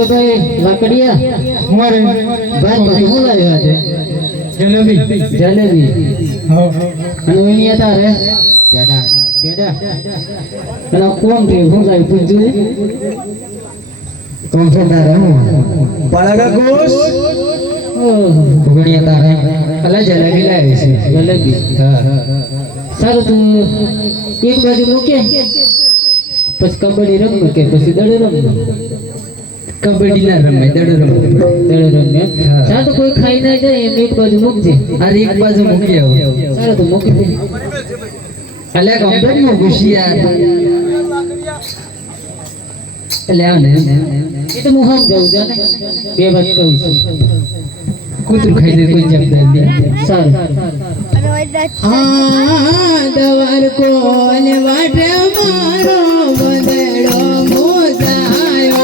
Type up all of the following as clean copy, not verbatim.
अरे भाई लाकड़िया हमारे बात હું લાવ્યો આજે જલેબી हाँ અને એની હતા રે પેડા પેડા અને કોણ છે હું લાવ્યો પૂછજો कौन सा तारा हूँ पड़ेगा गोश ભગણિયા તારે અલા જલેબી લાવી છે જલેબી હા સારું તું એક બાજુ મૂકે પછી કબડ્ડી રમ કે પછી દડો રમ कबड्डी ना रमे दड़ रमे દડો રમ સારું તો કોઈ ખાઈ ના જાય એમ એક બાજુ મૂકજે अरे एक बाजू मुकी आओ સારું તો મૂકી દે अले कंप्लीट में खुशी यार ले आओ ने એ તો હું હમ જાઉં જાને બે વાત કહું છું કૂતરું ખાઈ દે કોઈ જબરદસ્તી સારું દવાર કોને વાટે મારો બંદડો મોજાયો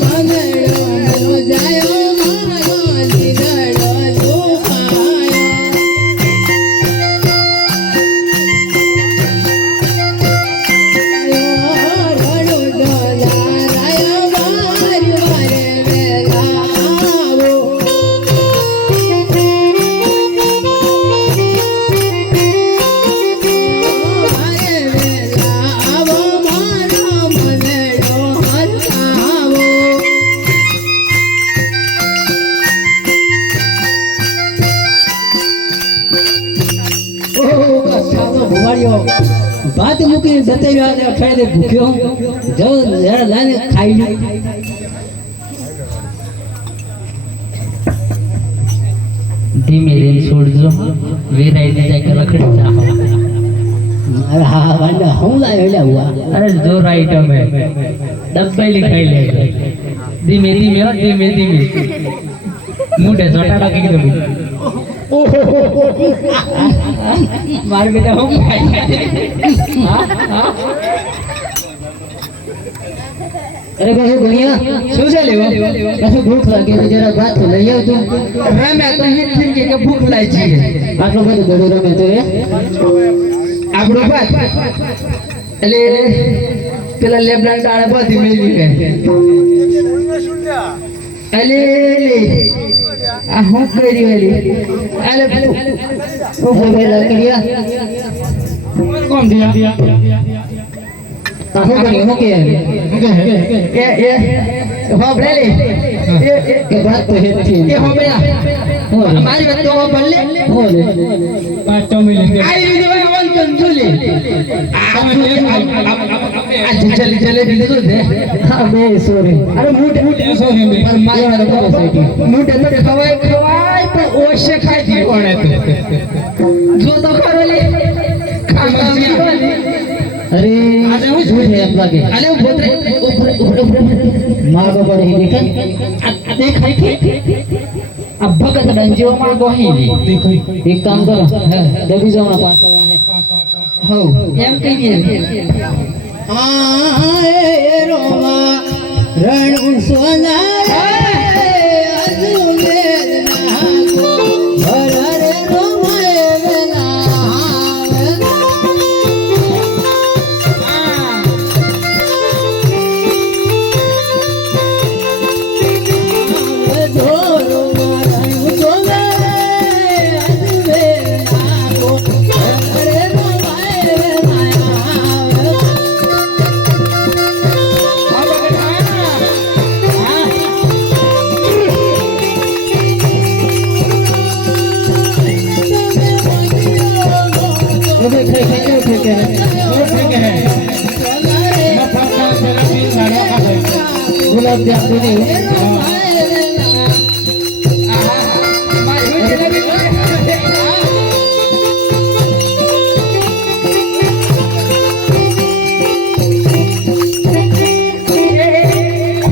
બંદડો મોજાયો મારો દીદડો દુખાયો बात मुकी जते याद अठाड़े भूख्यो जो जरा लाने खाई ली धीमे धीमे छोड़ दो वेराइटी जाके रखड़ी चाहो मारा वांडा हम लाए ले हुआ अरे जो आइटम है डब्बे लिखाई ले धीमे धीमे और धीमे धीमे मुंडे छोटा रखे की दबी मार बेटा हम खाई अरे कहू गणिया શું છે લેવો कहू भूख लागे तो जरा बात तो लई आव तू રમે તો હિત કે ભૂખ લાગી છે આટલો બધો ગડો રમે તો એ આપણો બાત એટલે પેલા લેબડા ડાળે બધી મેલી ગઈ અલે આ હું કરી વેલી અલે ओ भाई लकड़िया કોમ દિયા कहू गणी हो के એ હો બ્રેલી के बात तो है थी એ હો બેલા हो મારી વાત તો હો બલ્લે हो ले પાટો મિલે આઈ રીજે ભાઈ વન કંજુલે આ જલે જલે બીજો દે हां बे सॉरी અરે મૂઠ સોરી મે पर मारी वाला तो सोसाइटी મૂઠ તો ખવાય ખવાય તો ઓશે ખાઈ દી કોણે જો તો ખરો લે ખાવા જીવાની अरे આજે હું झूठ है अपना के અલે ઉભરે ઉભરે मार को पड़े ही देखा દેખાય કે આ ભગત ડંજીઓ માં ગોહી દેખો एक काम करो दबी जाओ ना पास હો એમ કહીએ आए रोमा रण सोना अजमेर ना भरे रोमा वेला धोरो रण सोना अजमेर ना भरे रोमा वेला गुलाब जामुन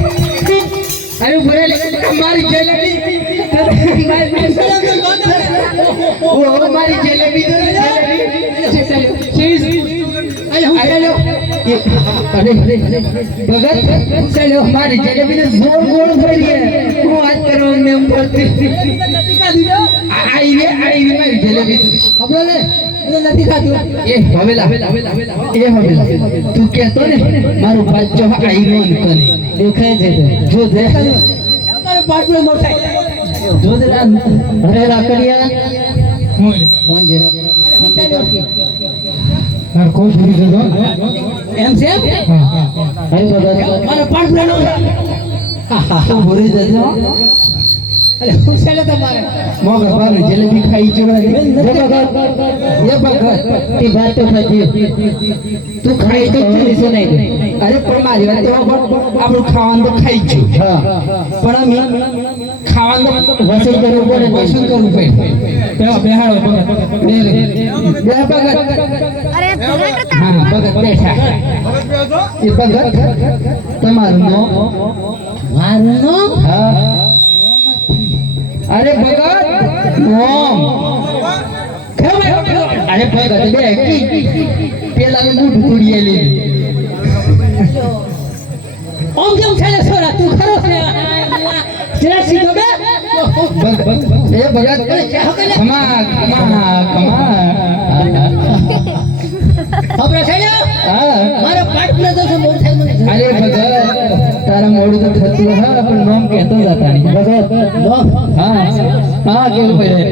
अरे बोले हमारी जलेबी वो हमारी जलेबी चीज अरे भगत चलो हमारी जलेबी ने जोर गोल भरी है वो आज करो में भरती आई रे मेरी जलेबी अब बोले નથી ખાતું એ હવેલા તું કહેતો ને મારું બાજો આયરો કને દેખાય છે જો દેખાય અમારો પાટલો મોટાઈ જો જરા અરે રાખડિયા કોણ છે માર કોઈ ભૂલી જતો એમ છે અરે બાબા મારો પાટલો તો ભૂરી જજો અરે હું છે તમારે મોગર બાર જલેબી ખાઈ જોવા એ ભગત તે વાત તો સાચી તું ખાઈ તો ચૂરી સુનાઈ દે અરે પણ મારી વાત તો આપણું ખાવાનું તો ખાઈ જ છું હા પણ અમે ખાવાનું વસૂલ કરવું પડે વસૂલ કરવું પડે તેમાં બેહાડો ભગત બે ભગત હા ભગત બેઠા એ ભગત તમારું નામ મારું નામ હા અરે ભગત નામ અરે ભગત બે પેલા મોઢું તોડીએ લીધું ઓમ કેમ છે છોરા તું ખરો છે જરા સીધો બે એ ભગત ખમા ખબર છે ને હા મારો પાટલો તો છે મોડ થાય મને અરે ભગત તારા મોડું તો થતું હા પણ નામ કહેતો જતા નહીં ભગત નામ હા હા કેવું પડે